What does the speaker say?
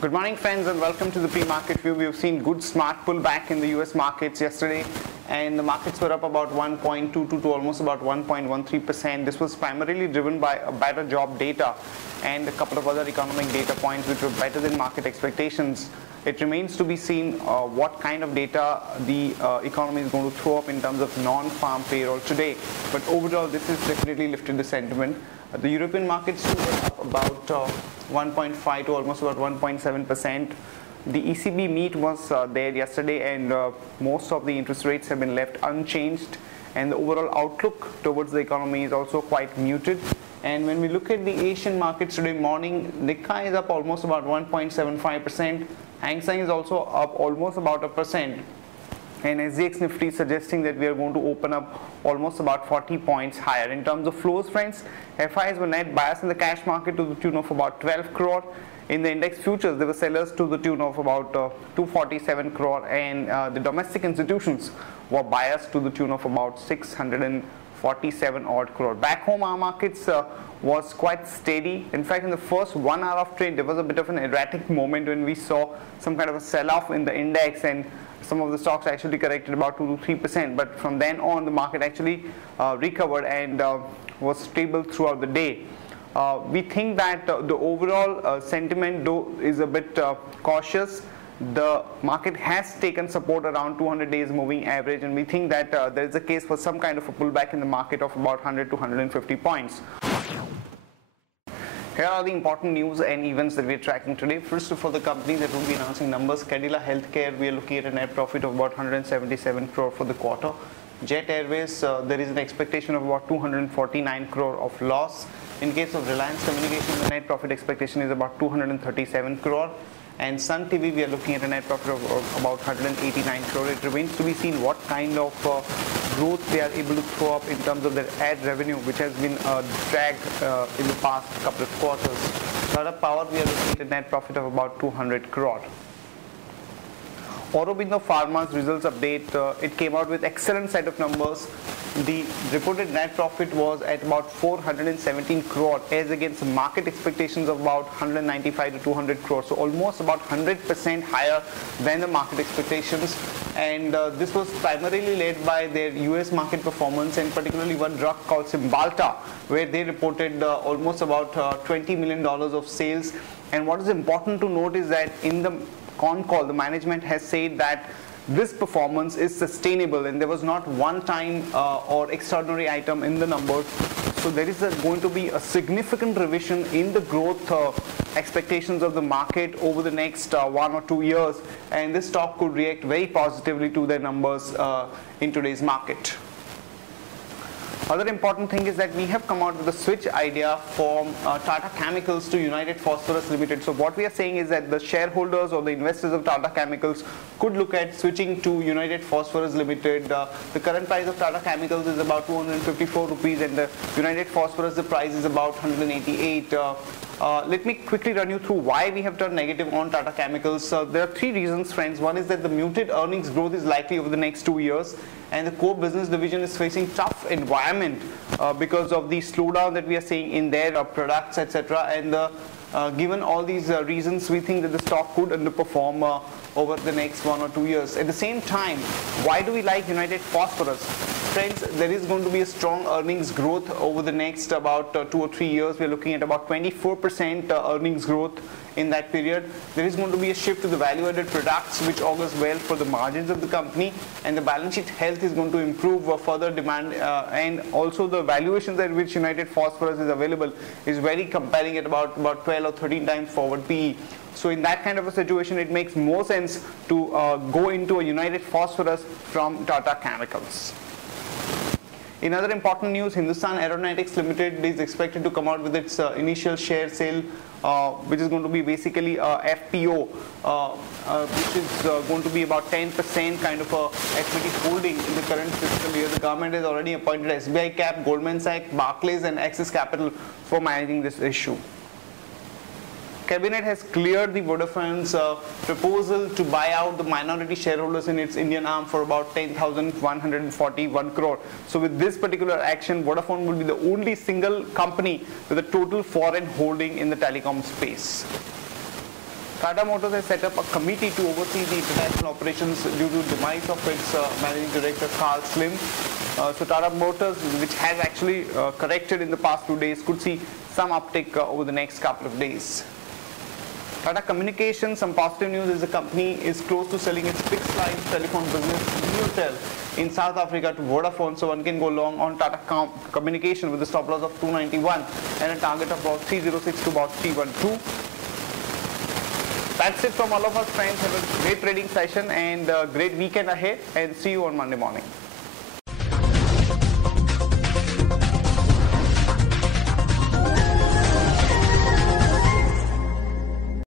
Good morning, friends, and welcome to the pre-market view. We've seen good smart pullback in the US markets yesterday, and the markets were up about 1.22 to almost about 1.13%. This was primarily driven by a better job data and a couple of other economic data points which were better than market expectations. It remains to be seen what kind of data the economy is going to throw up in terms of non-farm payroll today. But overall, this has definitely lifted the sentiment. The European markets too were up about 1.5 to almost about 1.7%. The ECB meet was there yesterday, and most of the interest rates have been left unchanged, and the overall outlook towards the economy is also quite muted. And when we look at the Asian markets today morning, Nikkei is up almost about 1.75%. Hang Seng is also up almost about 1%. And SGX Nifty suggesting that we are going to open up almost about 40 points higher. In terms of flows, friends, FIs were net biased in the cash market to the tune of about 12 crore. In the index futures, there were sellers to the tune of about 247 crore, and the domestic institutions were biased to the tune of about 647 odd crore. Back home, our markets was quite steady. In fact, in the first 1 hour of trade, there was a bit of an erratic moment when we saw some kind of a sell-off in the index, and some of the stocks actually corrected about 2 to 3%, but from then on the market actually recovered and was stable throughout the day. We think that the overall sentiment though is a bit cautious. The market has taken support around 200 days moving average, and we think that there is a case for some kind of a pullback in the market of about 100 to 150 points. Here are the important news and events that we are tracking today. First of all, the companies that will be announcing numbers. Cadila Healthcare, we are looking at a net profit of about 177 crore for the quarter. Jet Airways, there is an expectation of about 249 crore of loss. In case of Reliance Communications, the net profit expectation is about 237 crore. And Sun TV, we are looking at a net profit of about 189 crore. It remains to be seen what kind of growth they are able to throw up in terms of their ad revenue, which has been dragged in the past couple of quarters. Tata Power, we are looking at a net profit of about 200 crore. Aurobindo Pharma's results update, it came out with excellent set of numbers. The reported net profit was at about 417 crore as against market expectations of about 195 to 200 crore. So almost about 100% higher than the market expectations. And this was primarily led by their US market performance, and particularly one drug called Cymbalta, where they reported almost about $20 million of sales. And what is important to note is that in the con call, the management has said that this performance is sustainable, and there was not one time or extraordinary item in the numbers. So there is going to be a significant revision in the growth expectations of the market over the next 1 or 2 years, and this stock could react very positively to their numbers in today's market. Other important thing is that we have come out with a switch idea from Tata Chemicals to United Phosphorus Limited. So what we are saying is that the shareholders or the investors of Tata Chemicals could look at switching to United Phosphorus Limited. The current price of Tata Chemicals is about 254 rupees, and the United Phosphorus, the price is about 188. Let me quickly run you through why we have turned negative on Tata Chemicals. There are 3 reasons, friends. One is that the muted earnings growth is likely over the next 2 years, and the core business division is facing tough environment because of the slowdown that we are seeing in their products, etc. And given all these reasons, we think that the stock could underperform over the next 1 or 2 years. At the same time, why do we like United Phosphorus? Friends, there is going to be a strong earnings growth over the next about 2 or 3 years. We are looking at about 24% earnings growth in that period. There is going to be a shift to the value-added products, which augurs well for the margins of the company, and the balance sheet health is going to improve further demand, and also the valuations at which United Phosphorus is available is very compelling at about 12 or 13 times forward PE. So in that kind of a situation, it makes more sense to go into a United Phosphorus from Tata Chemicals. In other important news, Hindustan Aeronautics Limited is expected to come out with its initial share sale, which is going to be basically a FPO, which is going to be about 10% kind of a equity holding in the current fiscal year. The government has already appointed SBI Cap, Goldman Sachs, Barclays and Axis Capital for managing this issue. Cabinet has cleared the Vodafone's proposal to buy out the minority shareholders in its Indian arm for about 10,141 crore. So with this particular action, Vodafone will be the only single company with a total foreign holding in the telecom space. Tata Motors has set up a committee to oversee the international operations due to demise of its managing director Carl Slim. So Tata Motors, which has actually corrected in the past 2 days, could see some uptick over the next couple of days. Tata Communications, some positive news is the company is close to selling its fixed line telephone business Neotel in South Africa to Vodafone, so one can go long on Tata Communication with a stop loss of 291 and a target of about 306 to about 312. That's it from all of us, friends. Have a great trading session and a great weekend ahead, and see you on Monday morning.